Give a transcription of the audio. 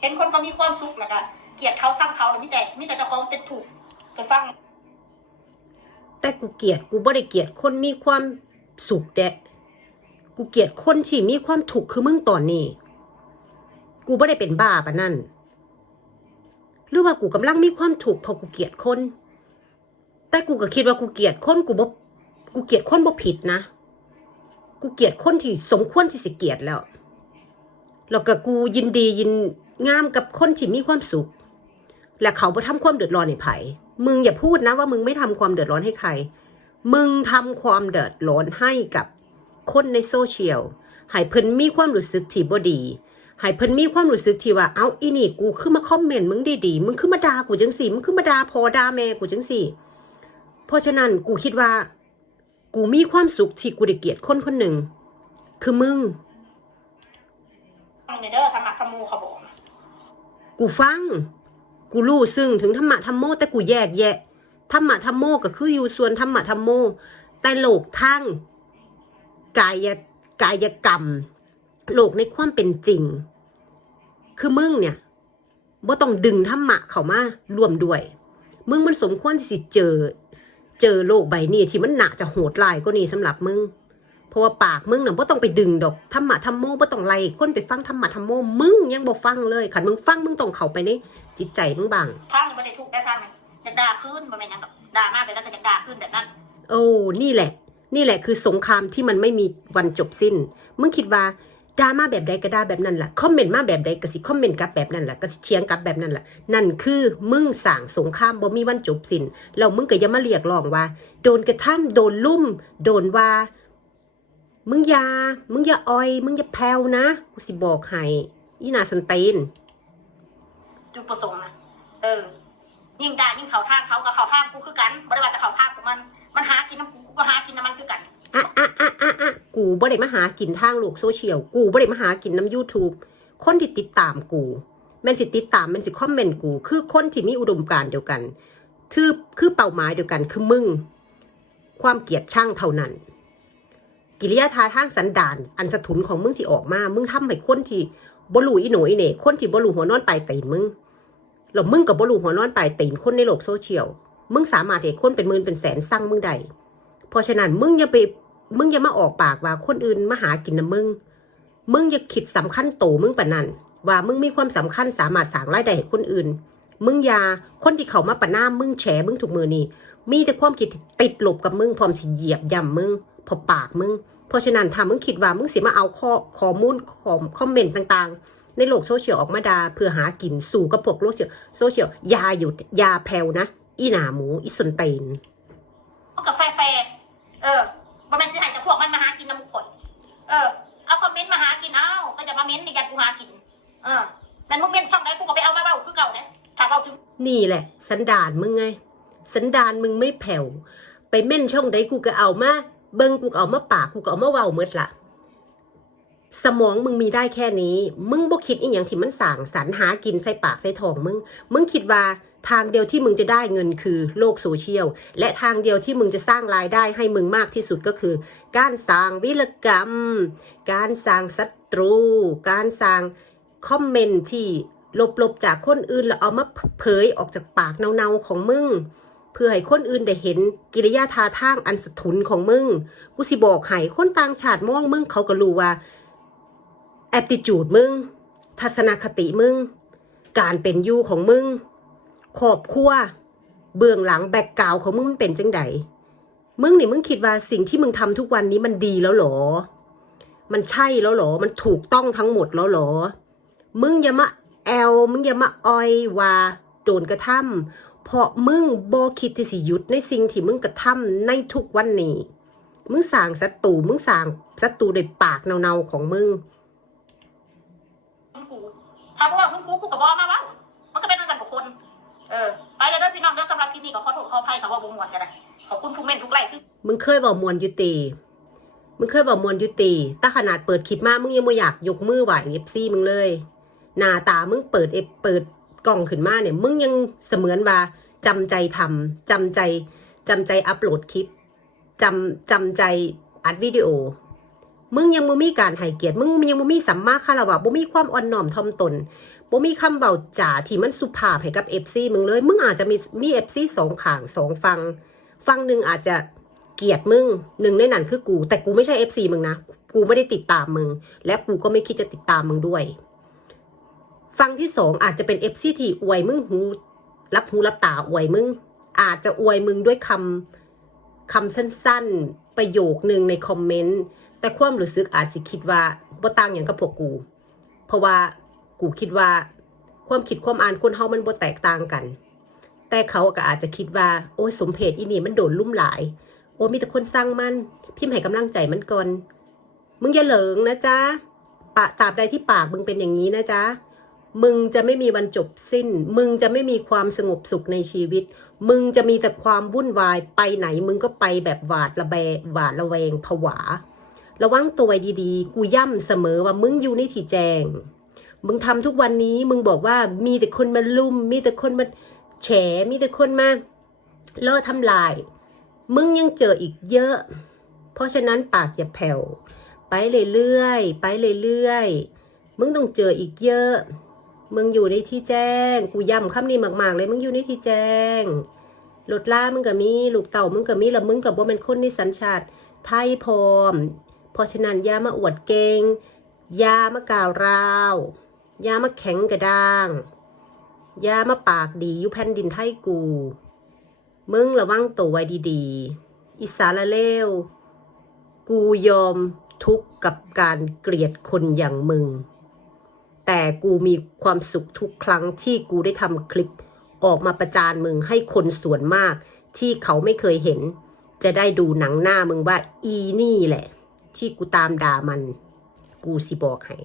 เห็นคนเขามีความสุขแล้วก็เกลียดเขาสร้างเขาแล้วมิแต่มิแต่เจ้าของเป็นถูกไปฟัง แต่กูเกลียดกูบ่ได้เกลียดคนมีความสุขแดะกูเกลียดคนที่มีความถูกข์คือมึงตอนนี้ กูบ่ได้เป็นบ้าปะนั่น หรือว่ากูกำลังมีความถูกข์เพราะกูเกลียดคน แต่กูก็คิดว่ากูเกลียดคนกูบ่กูเกลียดคนบ่ผิดนะ กูเกลียดคนที่สมควรที่สิเกลียดแล้ว แล้วก็กูยินดียินงามกับคนที่มีความสุข และเขาบ่ทำความเดือดร้อนให้ไผมึงอย่าพูดนะว่ามึงไม่ทำความเดือดร้อนให้ใคร มึงทำความเดือดร้อนให้กับคนในโซเชียลให้เพิ่นมีความรู้สึกที่บ่ดีให้เพิ่นมีความรู้สึกที่ว่า เอาอีนี่กูขึ้นมาคอมเมนต์มึงดีๆ มึงขึ้นมาด่ากูจังสี่ มึงขึ้นมาด่าพอด่าแม่กูจังสี่ เพราะฉะนั้นกูคิดว่า กูมีความสุขที่กูได้เกลียดคนคนหนึ่ง คือมึง เด้อธรรมะธรรมูเขาบอกกูฟัง กูรู้ซึ่งถึงธรรมะธรรมโม แต่กูแยกแยะธรรมะธรรมโมก็คืออยู่ส่วนธรรมะธรรมโม แต่โลกทั้งกายกายกรรม โลกในความเป็นจริง คือมึงเนี่ยบ่ต้องดึงธรรมะเข้ามารวมด้วย มึงมันสมควรที่สิเจอ เจอโลกใบนี้ที่มันหนาจะโหดร้ายก็นี่สำหรับมึง ราะว่าปากมึงน่ะบ่ต้องไปดึงดอกธรรมะธรรมโมบ่ต้องไล่คนไปฟังธรรมะธรรมโมมึงยังบ่ฟังเลยคันมึงฟังมึงต้องเข้าไปในจิตใจมึงบ้างทางนี้ไม่ได้ทุกข์ได้ทางนี้อยากด่าขึ้นมันเป็นหยังดอกด่ามากไปแล้วก็อยากด่าขึ้นแบบนั้นโอ้นี่แหละ นี่แหละคือสงครามที่มันไม่มีวันจบสิ้น มึงคิดว่าดราม่าแบบใดก็ได้แบบนั้นแหละคอมเมนต์มาแบบใดก็สิคอมเมนต์กลับแบบนั้นแหละก็สิเถียงกลับแบบนั้นแหละนั่นคือมึงสั่งสงครามบ่มีวันจบสิ้นแล้วมึงก็อย่ามาเรียกร้องว่า โดนกระทำโดนลุ่ม โดนว่า มึงอย่า มึงอย่าอ่อย มึงอย่าแผ่วนะ กูสิบอกให้อีนาสันเตนจุดประสงค์นะเออ ยิ่งด่ายิ่งเขาทางเขากับเขาทางกูคือกันบ่ได้ว่าแต่เขาทางกูมัน มันหากินน้ำกูกูก็หากินน้ำมันคือกันอะอะอะอะอะกูบ่ได้มาหากินทางโลกโซเชียล กูบ่ได้มาหากินน้ำ YouTube คนที่ติดตามกูแม่นสิติดตามแม่นสิคอมเมนต์กู คือคนที่มีอุดมการณ์เดียวกันคือคือเป้าหมายเดียวกันคือมึง ความเกลียดช่างเท่านั้น กิริยาท่าทางสันดานอันสะทุนของมึงที่ออกมา มึงทำให้คนที่บ่รู้อีหนอีเหน่คนที่บ่รู้หัวนอนปลายตีนมึงแล้วมึงกับบ่รู้หัวนอนปลายตีนคนในโลกโซเชียลมึงสามารถให้คนเป็นหมื่นเป็นแสนสั่งมึงได้เพราะฉะนั้นมึงอย่าไปมึงอย่ามาออกปากว่าคนอื่นมาหากินนะมึง มึงอย่าคิดสำคัญโตมึงปะนั่นว่ามึงมีความสำคัญสามารถสร้างรายได้ให้คนอื่น มึงยาคนที่เขามาปะนามมึงแฉมึงถูกมือนี่มีแต่ความคิดติดหลบกับมึงพร้อมสิเหยียบย่ำมึง พอปากมึง เพราะฉะนั้นถ้ามึงคิดว่ามึงสิมาเอาข้อข้อมูลของคอมเมนต์ต่างๆ ในโลกโซเชียลออกมาด่าเพื่อหากินสู่กับพวกโลกโซเชียลอยาหยุดอยาแผ่วนะ อีหนาหมู อีสนเตนเอากับแฟร์ๆเออบ่แม่นสิให้แต่พวกมันมาหากินน้ำข่อยเออเอาคอมเมนต์มาหากินเอ้าก็อย่ามาเม้นต์ในยันกูหากิน เออแมันมึงเม้นต์ช่องไหนกูก็ไปเอามาเบ้าคือเก่าเนี่ยถ้าเบ้าถึงนี่แหละ สันดานมึงไง สันดานมึงไม่แผ่วไปเม่นช่องใดกูก็เอามา เบิ้งกูก็เอามาปากกูก็เอามาเว้าเมดละสมองมึงมีได้แค่นี้ มึงบ่คิดอีหยังที่มันสั่งสรรหากินใส่ปากใส่ทองมึง มึงคิดว่าทางเดียวที่มึงจะได้เงินคือโลกโซเชียล และทางเดียวที่มึงจะสร้างรายได้ให้มึงมากที่สุดก็คือ การสร้างวิรกรรม การสร้างศัตรู การสร้างคอมเมนต์ที่ลบๆจากคนอื่นแล้วเอามาเผยออกจากปากเน่าๆของมึง เพื่อให้คนอื่นได้เห็นกิริยาท่าทางอันสะทุนของมึง กูสิบอกให้คนต่างชาติมองมึงเขาก็รู้ว่า attitude มึง ทัศนคติมึง การเป็นอยู่ของมึงครอบครัวเบื้องหลังแบ็กกราวของมึงมันเป็นจังใดมึงนี่มึงคิดว่าสิ่งที่มึงทำทุกวันนี้มันดีแล้วหรอ มันใช่แล้วหรอ มันถูกต้องทั้งหมดแล้วหรอ มึงอย่ามาแอล มึงอย่ามาออยว่าโดนกระทำ เพราะมึงบ่คิดที่สิหยุดในสิ่งที่มึงกระทำในทุกวันนี้ มึงสร้างศัตรูมึงสร้างศัตรูด้วยปากเนาๆของมึงพึ่งกูถ้าพวกว่าพึ่งกูกูก็บอกมาว่ามันก็เป็นตั้งแต่กับคน เออ ไปเลยเด้อพี่น้องเด้อสำหรับคลิปนี้ก็ขอโทษขออภัยค่ะว่าบ่มวนกันนะขอบคุณทุกเมนทุกไลค์คือมึงเคยบอกมวลยุติมึงเคยบอกมวลยุติถ้าขนาดเปิดคลิปมามึงยังไม่อยากยกมือไหวเอฟซีมึงเลย หน้าตามึงเปิดเอฟเปิด กล่องขึ้นมาเนี่ยมึงยังเสมือนว่าจำใจทำจำใจจำใจอัปโหลดคลิปจำจำใจอัดวิดีโอ มึงยังบ่มีการให้เกียรติมึงยังบ่มีสัมมาคารวะบ่มีความอ่อนน้อมถ่อมตนบ่มีคำเบาจ่าที่มันสุภาพให้กับ FC มึงเลย มึงอาจจะมีมี FC สองขางสองฟัง ฟังหนึ่งอาจจะเกียดมึงหนึ่งในนั้นคือกู แต่กูไม่ใช่ FC มึงนะ กูไม่ได้ติดตามมึง และกูก็ไม่คิดจะติดตามมึงด้วย ฟังที่สองอาจจะเป็น FC ที่อวยมึงหูรับหูรับตาอวยมึง อาจจะอวยมึงด้วยคำคำสั้นๆ ประโยคหนึ่งในคอมเมนต์แต่ความรู้สึกอาจจะคิดว่าบ่ต่างอย่างกับพวกกู เพราะว่ากูคิดว่าความคิดความอ่านคนเฮามันบ่แตกต่างกัน แต่เขาก็อาจจะคิดว่าโอ้ยสมเพศอีนี่มันโดนลุ่มหลาย โอ้มีแต่คนสร้างมัน พิมพ์ให้กำลังใจมันก่อน มึงอย่าเหลิงนะจ๊ะปะตราบใดที่ปากมึงเป็นอย่างนี้นะจ๊ะ มึงจะไม่มีวันจบสิ้น มึงจะไม่มีความสงบสุขในชีวิต มึงจะมีแต่ความวุ่นวายไปไหน มึงก็ไปแบบหวาดระแวงหวาดระแวงผวา ระวังตัวไว้ดีๆ กูย่ำเสมอว่ามึงอยู่ในที่แจง มึงทำทุกวันนี้มึงบอกว่ามีแต่คนมาลุ่ม มีแต่คนมาแฉ มีแต่คนมาเล่อทำลาย มึงยังเจออีกเยอะ เพราะฉะนั้นปากอย่าแผ่วไปเรื่อยๆไปเรื่อยๆมึงต้องเจออีกเยอะ มึงอยู่ในที่แจ้ง กูย้ำคำนี้มากๆ เลยมึงอยู่ในที่แจ้งรถล่ามึงก็มีลูกเต่ามึงก็มีแล้วมึงกับว่าเป็นคนในสัญชาติไทยพร้อม เพราะฉะนั้นยามาอวดเก่งยามากล่าวราวยามาแข็งกระด้างยามาปากดีอยู่แผ่นดินไทยกู มึงระวังตัวไว้ดีๆ อิสาละเลว กูยอมทุกข์กับการเกลียดคนอย่างมึง แต่กูมีความสุขทุกครั้งที่กูได้ทำคลิป ออกมาประจานมึงให้คนส่วนมาก ที่เขาไม่เคยเห็น จะได้ดูหนังหน้ามึงว่า อีนี่แหละ ที่กูตามด่ามัน กูสิบอกให้